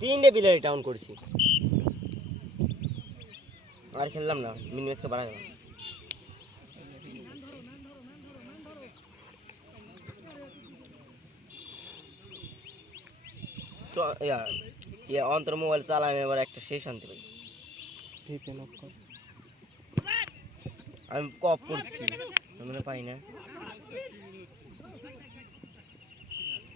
তিনটে player down করেছি আর খেললাম না মিনিমেসকে বাড়া গেলাম তো অন্তর মোবাইল চালাম এবার একটা শেষ আনতে পারি আমি কপ করছি মনে পাই না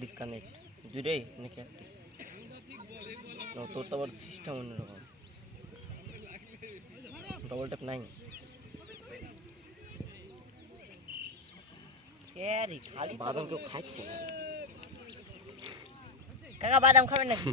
ডিসকানেক্ট জুড়ে নাকি একটা তোর তো আবার সিস্টেম অন্যরকম ডবল ট্যাপ নাই বাদাম কেউ খাচ্ছে কাকা বাদাম খাবেন নাকি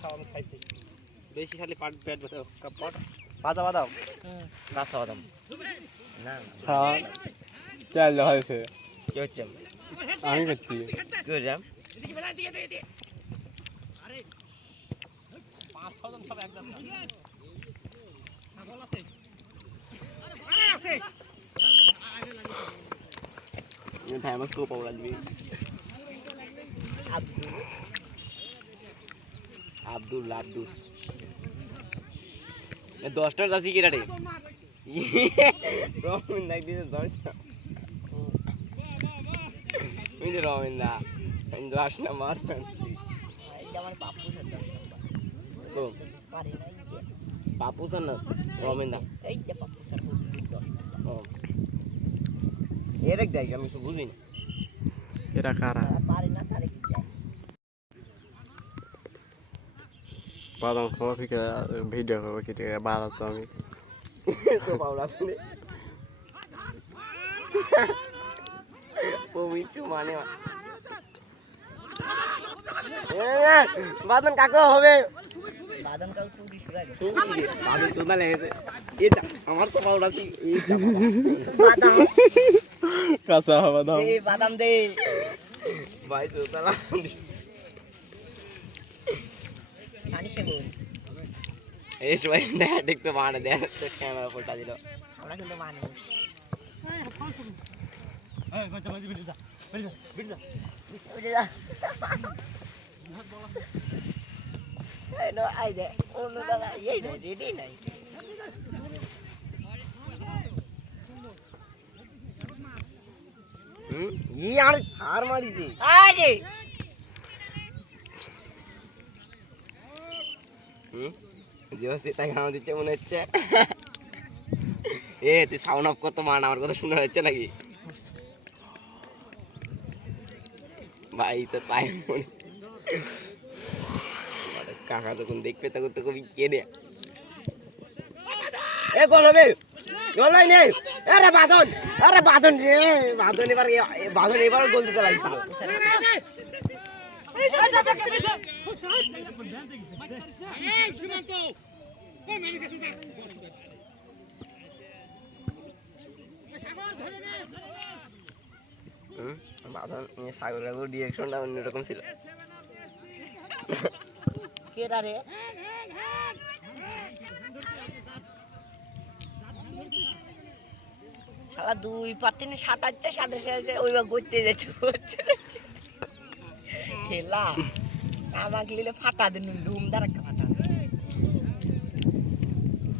খাওয়ানো খাইছে বেশি খালি পেট ভাজা বাদাম কাঁচা বাদাম না হ্যাঁ চাল হয়েছে কি হচ্ছে আমি করছি কি হচ্ছে ফেমাস তো পাওয়া যাবে আব্দুল আব্দুস 10টা যাচ্ছি কি রে রমিন নাই দিছে 10টা ওই যে রমিন দা আমি 10টা মার ফেলছি এইটা আমার বাপু সাথে তো পারে না বাপু স্যার না রমিন দা এই যে বাপু স্যার ও এর এক দেখ আমি সব বুঝি না এরা কারা পারে না তারে কি যায় বাদাম খাওয়া থেকে ভিডিও করবো কি বাড়া তো আমি তো পাওলা শুনে পবিত্র মানে বাদন কাকা হবে বাদাম কাউ পুরি শুকায় বাদন চোদা লেগেছে এটা আমার তো পাওলা বাদাম কাঁচা বাদাম এই বাদাম দে ভাই চোদা মানুষে বল এই সবাই দেখা দেখতে মানে দেখাচ্ছে ক্যামেরা ফোটা দিল আমরা কিন্তু মানুষ হার মারিছে তাই আমার দিচ্ছে মনে হচ্ছে এ তুই সাউন্ড অফ কত মান আমার কথা শোনা যাচ্ছে নাকি ভাই তো তাই মনে কাকা তখন দেখবে তখন তো কবি কেনে এ গোল হবে গোল নাই নেই আরে বাদন রে বাদন এবার গোল দিতে লাগছিল বাদন সাগর কাকুর ডিরেকশনটা অন্যরকম ছিল কেরা রে শালা দুই পাতিনে সাটাচ্ছে ওইবার করতে যাচ্ছে খেলা আমাকে লিলে ফাটা দিন ধুম দাঁড়া ফাটা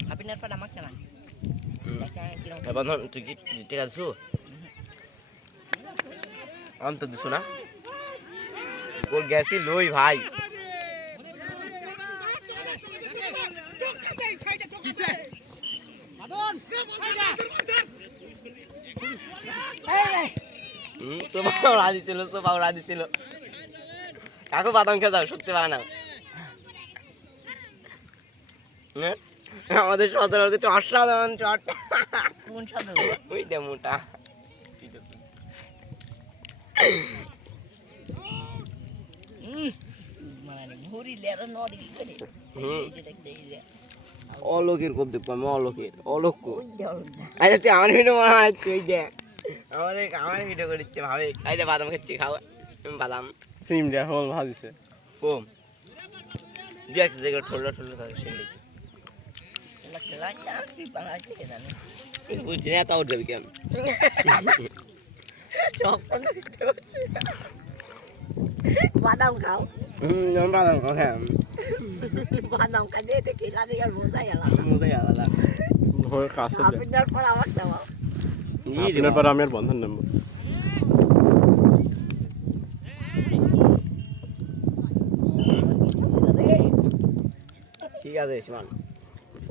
হাপিনার ফাটা আমাকে না বাদন তুই কি ঠিক আছো অন্ত দিছো না গোল গেছি লই ভাই রাজি ছিল কাকু বাদাম খেয়ে যাও সত্যি পারে না আমাদের সতেরো কিছু অসাধারণ চট ওই দে মোটা অলোকের কোপ দেখবো আমি অলক্ষ আচ্ছা তুই আমার ভিডিও মনে হয় তুই দে আমার ভিডিও করিচ্ছে ভাবে এই যে বাদাম খাচ্ছি খাও বাদাম সিম দেয়া হল ভাজিছে কম দু এক জায়গায় ঠোলা থাকে সেগুলি বুঝছি না তাও যাবি কেন বাদাম খাও বাদাম খাও বাদাম কাজে এতে খেলা দিয়ে আর বোঝাই আলাদা মজাই আলাদা হয়ে কাছে দে। আপনার পর আমার দেওয়া আপনার পর আমি আর বন্ধন নেব। ঠিক আছে ইসমান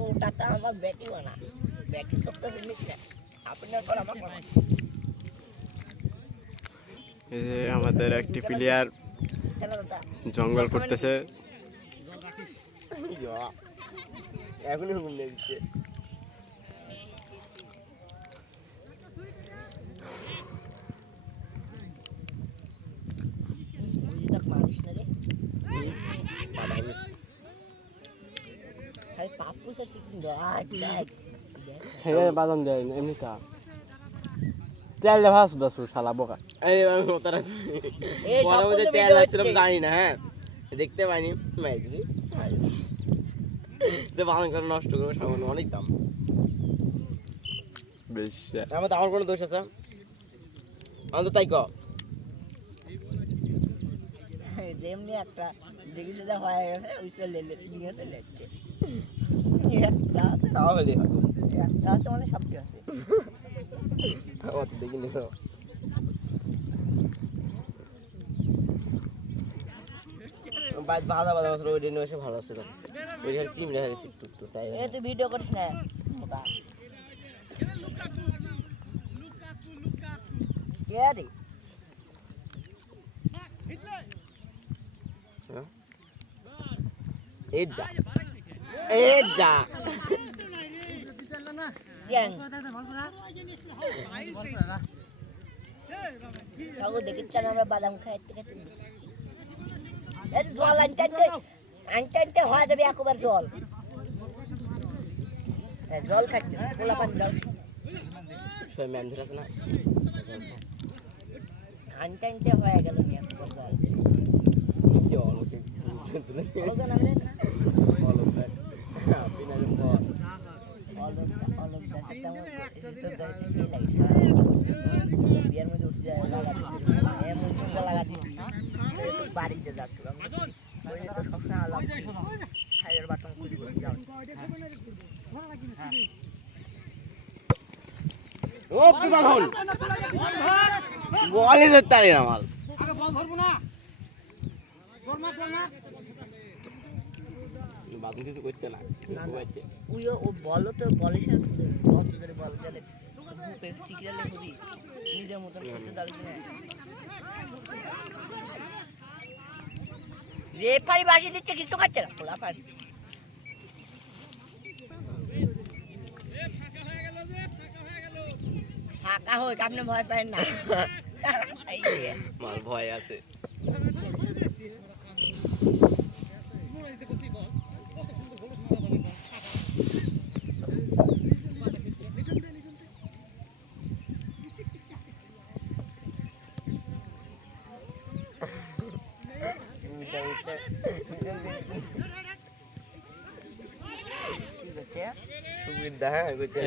ওটা তো আমার ব্যাটি বানা ব্যাটি করতে জিনিস না আপনার পর আমার বানা এই যে আমাদের একটি প্লেয়ার কেন দাদা জঙ্গল করতেছে। এখনই হুকুম দিয়ে দিচ্ছে বুঝি দেখ মানুষ না রে খালি পাপ্পু স্যার শিখিন দেখ হ্যাঁ বাদাম দেয় এমনি তা তেল দেওয়া শুধু শালা বোকা। এই তারা এই বড় সব মধ্যে তো তেল ভিডিও আসছিল হচ্ছে জানি না হ্যাঁ দেখতে পাইনি মাইছি তো বাদাম করে নষ্ট করবো সামান্য অনেক দাম বেশ আমার কোনো দোষ আছে আমি তো তাই ক যেমনি একটা দেখেছি যা হয়ে গেছে ওই চলে নিয়ে চলে যাচ্ছে একটা খাওয়া হলে একটা আছে মানে সবটি আছে অত দেখিনি বাদা বাদা মাত্র ওই দিন এসে ভালো ছিল ওই যে চিমড়ে হয়েছে একটু তাই এ তুই ভিডিও করিস না ওটা কে রে এই যা চ্যাং কাকু দেখিচ্ছেন আমরা বাদাম খাইতে খাইতে এই জল আনতে হয়ে যাবে একবার জল জল খাচ্ছে খোলা পানি জল সবাই ম্যান ধরে আছে না আনতে হয়ে গেল নি একবার জল কি অলকে অলগা নামলে না অলকে আপনি না অলগা সেটা মতো তো গাইতে সেই লাগে বিয়ের মধ্যে উঠে যায় লাগা দিচ্ছে এমন সুন্দর লাগা দিচ্ছি বাড়িতে যাচ্ছিলাম ওই তো সবসময় আলাপ খাইয়ের বাটন খুঁজি যাও ও কি বাঘন বলে ধরতে পারি না মাল বাঘন কিছু করছে না ওই ও বলো তো বলে সে বল ধরে বল চলে সিকিরালে খুবই নিজের মতন করতে দাঁড়িয়ে না রেফারি বাসি দিচ্ছে কিছু খাচ্ছে না খোলা পানি ফাঁকা হোক আপনি ভয় পাবেন না মাল ভয় আছে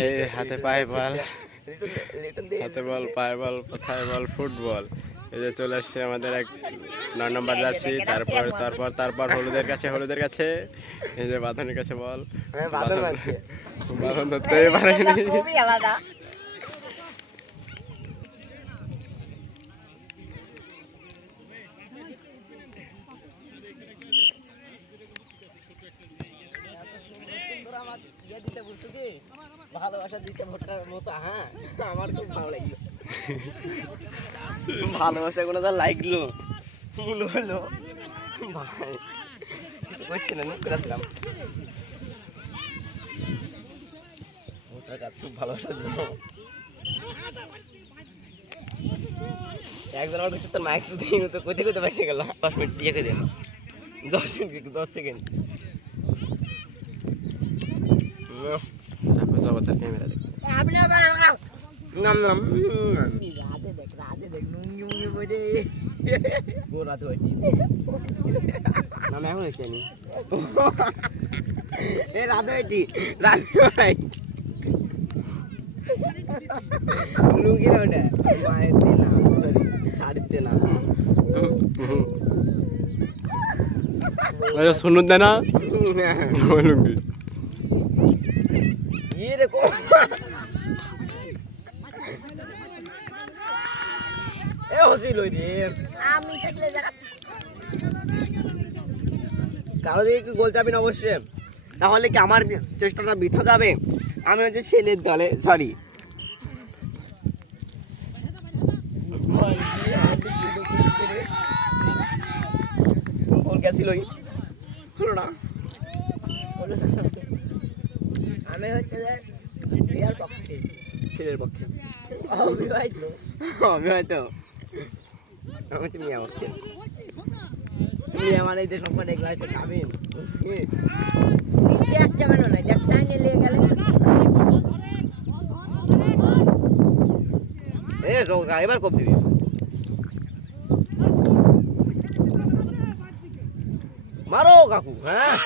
এই হাতে পায়ে বল হাতে বল পায়ে বল কোথায় বল ফুটবল এই যে চলে আসছে আমাদের এক 9 নম্বর জার্সি তারপর হলুদের কাছে এই যে বাঁধনের কাছে বল বাঁধন ধরতেই পারেনি খুবই আলাদা ভালোবাসা দিতে ভোটার মতো হ্যাঁ আমার খুব ভালো লাগলো ভালোবাসা কোনো তার লাগলো ফুল হলো ভাই কিছু করছে না মুখ করেছিলাম ভোটার কাছে খুব ভালোবাসা দিল একজন আমার কাছে তোর মাইক শুধু তো কোথায় কোথায় বেসে গেল 10 মিনিট দিয়ে দিল 10 সেকেন্ড তারপর জগতের ক্যামেরা দেখ আপনি আবার নাম রাধে দেখ নুঙ্গি মুঙ্গি বইরে ও রাধে হয়েছি নাম এখন হয়েছে আমি এ রাধে হয়েছি রাধে ভাই লুঙ্গি না ওটা মায়ের দিয়ে না সরি শাড়িতে না আরে শুনুন না লুঙ্গি এরকম এ হসিল ওই রে আমি থাকলে যারা কারো দিকে কি গোল যাবে না অবশ্যই, তাহলে কি আমার চেষ্টাটা বৃথা যাবে? আমি হচ্ছে ছেলের দলে, সরি গোল গেছিল হলো না। আমি হচ্ছে যে রিয়ার পক্ষে ছেলের পক্ষে অবিবাহিত। আমি হয়তো আমি তো মিয়া পক্ষে। মিয়া মানে এই যে সবকটা এগুলো হয়তো খাবেন নিচে একটা মেনো নাই, দেখ টাইনে নিয়ে গেলে এ সৌকা এবার কব দিবি মারো কাকু। হ্যাঁ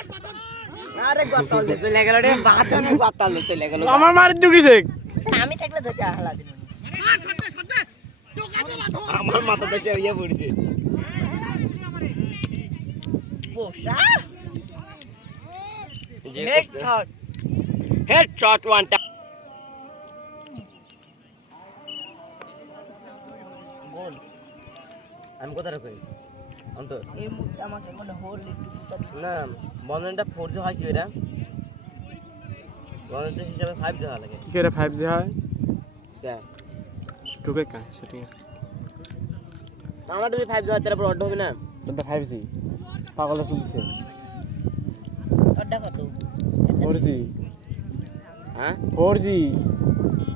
আরে গতাল দে চলে গেল রে, বাতানে গতাল দে চলে গেল। আমার মার জুগিছে আমি থাকলে তো চা হালা দিন আমার মাথা দেশে ইয়ে পড়ছে পোষা যে head shot head shot one time goal. আমি কথা রাখি অন্তর এই মুহূর্তে আমাকে কোনো হোল একটু ফুটা দিন। না বন্ধনটা 4G হয় কি এটা বন্ধনটা হিসাবে 5G হয় লাগে কি করে 5G হয় তা ঢুকে কা সেটিং আমার যদি 5G হয় তারপর অড হবে না। এটা 5G পাগল চলছে ওটা কত 4G হ্যাঁ 4G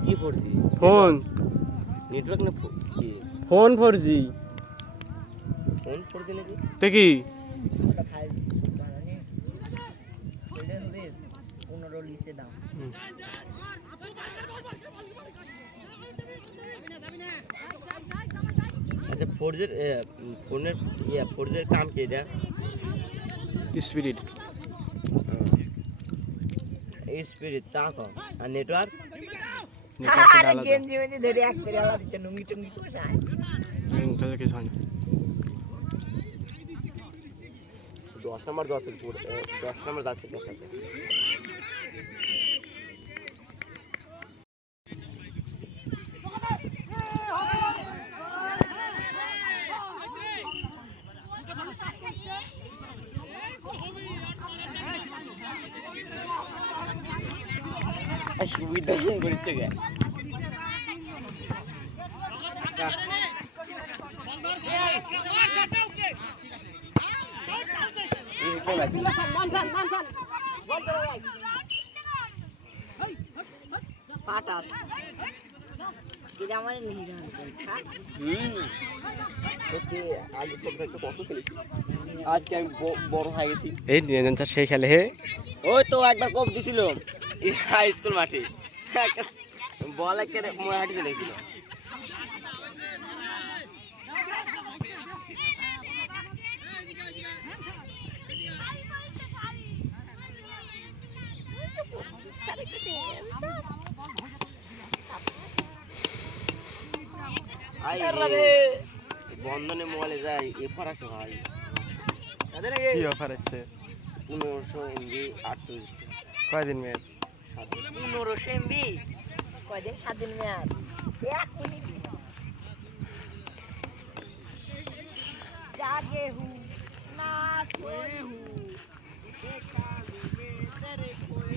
কি 4G ফোন নেটওয়ার্ক না কি ফোন 4G ফোন 4G নাকি তো কি ওটা 5 বানানি এটা হবে 15 লিসে দাম। আচ্ছা 4G ফোনের ইয়া 4G এর কাম কি এটা স্পিরিট এই স্পিরিট তা কম আর নেটওয়ার্ক আরে গেঞ্জি মেঞ্জি ধরে এক করে আলা দিচ্ছে নুঙ্গি টুঙ্গি কোথায়? এটা কি হয় 10 নম্বর 10 এর পুরো 10 নম্বর 10 এর আছে সুবিধা করছে গে পাটাস এটা আমার নিরান করছা সত্যি আগে সব একটু কত খেলেছি আজকে আমি বড় হয়ে গেছি। এই নিরঞ্জন স্যার সেই খেলে হে ওই তো একবার কোপ দিছিল হাই স্কুল মাঠে বল একেবারে মোড় হাঁটি চলেছিল। বন্ধনে মোবাইলে যাই এফার আসে ভাই কি অফার আছে 1500 MB 38 কয়দিন মেয়াদ 1500 MB কয়দিন 7 দিন মেয়াদ 1 মিনিট जागे हूँ ना सोए हूँ देखा मैंने तेरे खोए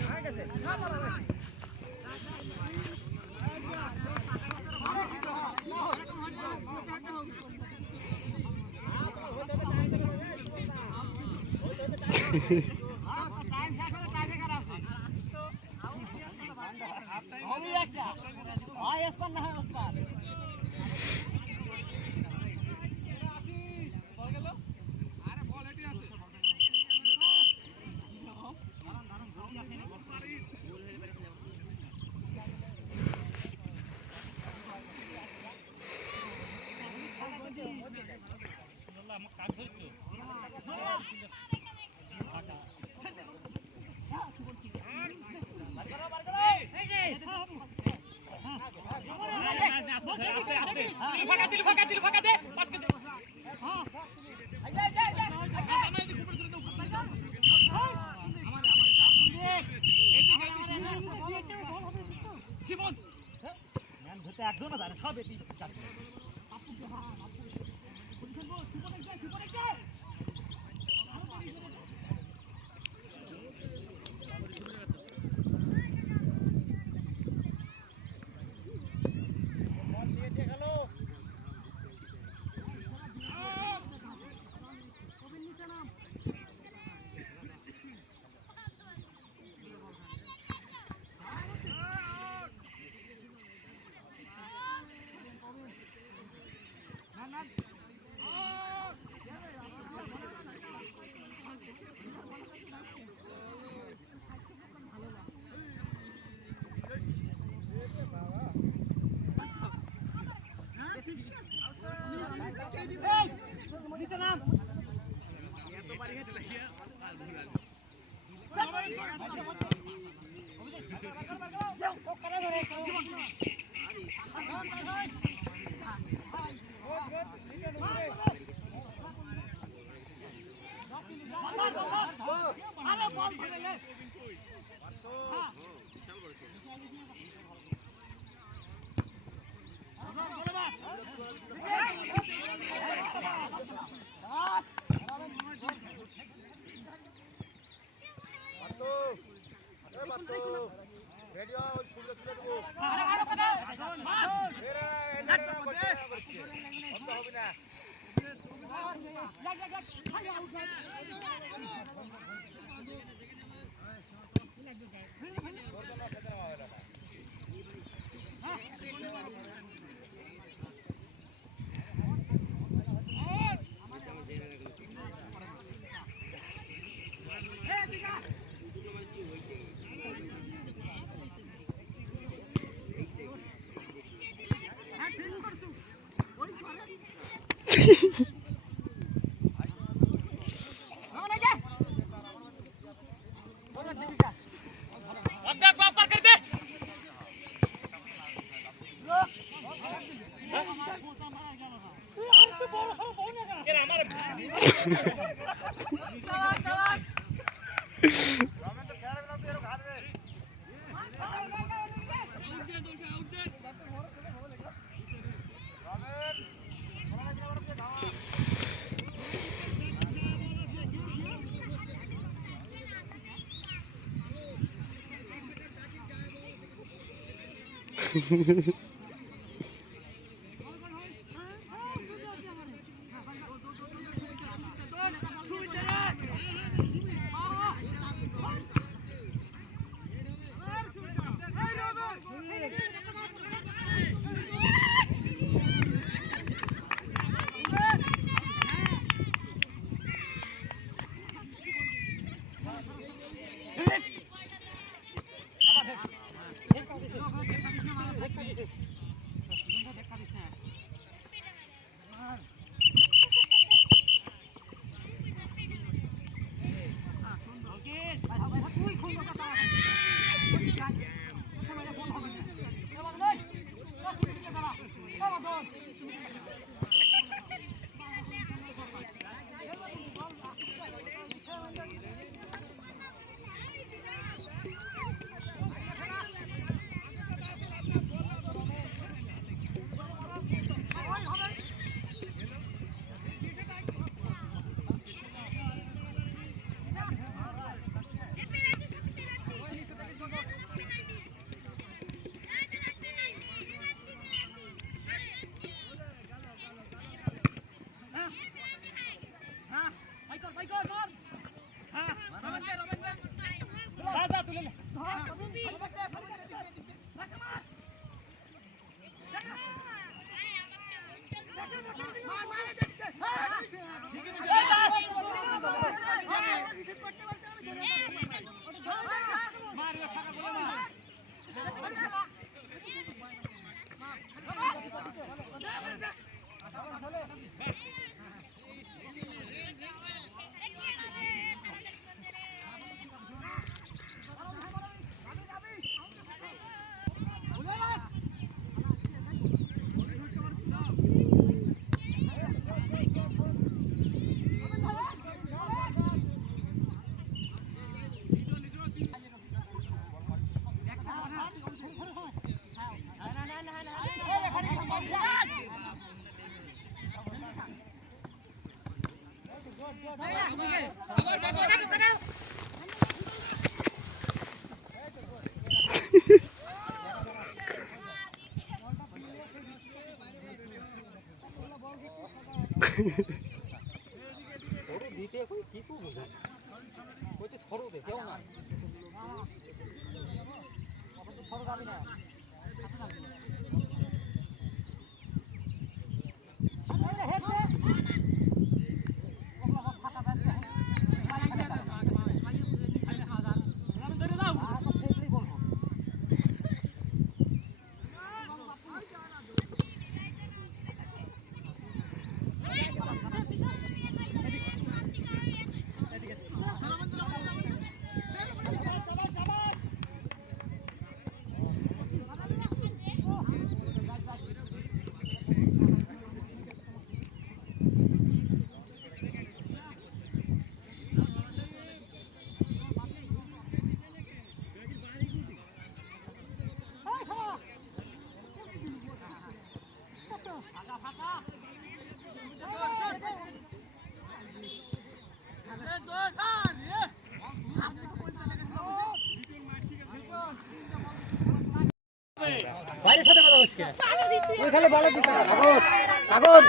ওইখানে বল দিছ কাগজ কাগজ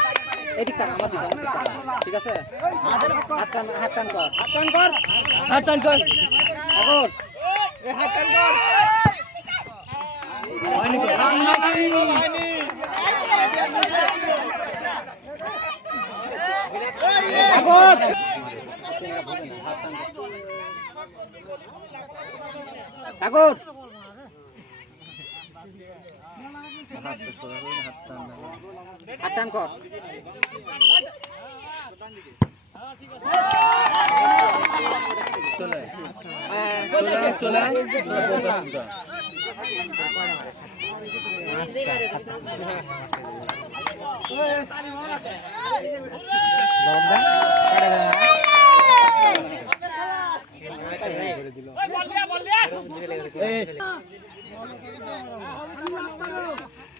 এদিক তাক আমার দিকে ঠিক আছে হাত টান কর কাগজ এ হাত টান কর হয়নি কাগজ কাগজ হাত টান কর চলে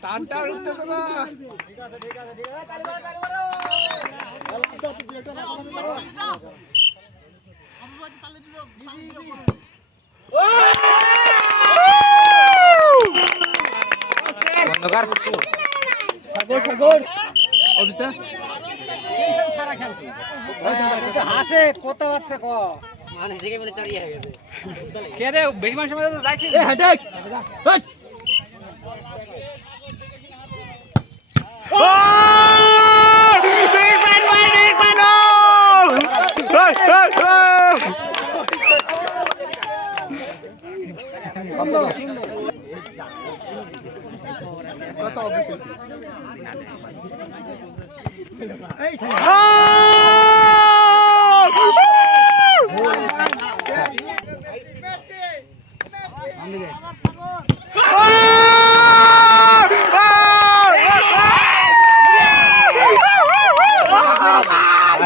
টানটা উঠতেছে না হাসে কত বাচ্চা ক মানে জেগে মানে চালিয়ে গেছে কে রে বেশি মানুষ সময় যাইছিস এ হট হট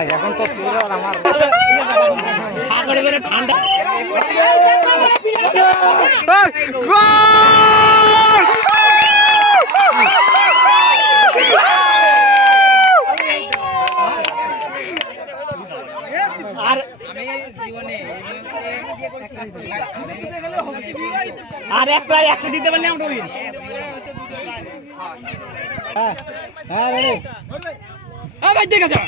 এখন তো আমার ঠান্ডা আর একটা দিতে পারলে আমরা হ্যাঁ হ্যাঁ রে হ্যাঁ ভাই দেখে যা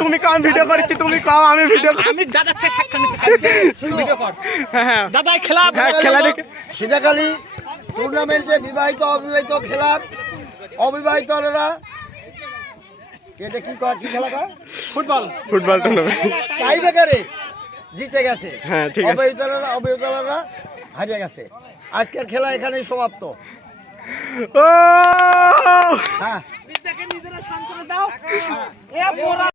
তুমি কম ভিডিও করছি তুমি কম আমি ভিডিও আমি দাদার থেকে সাক্ষাৎ ভিডিও কর দাদা খেলা খেলা দেখে সিধাখালী টুর্নামেন্টে বিবাহিত অবিবাহিত খেলার অবিবাহিতরা এটা কি খেলা কয় ফুটবল টুর্নামেন্ট টাই ব্রেকারে জিতে গেছে হ্যাঁ ঠিক আছে অবিবাহিতরা হারিয়ে গেছে আজকের খেলা এখানেই সমাপ্ত ও হ্যাঁ নিজেরা শান্ত দাও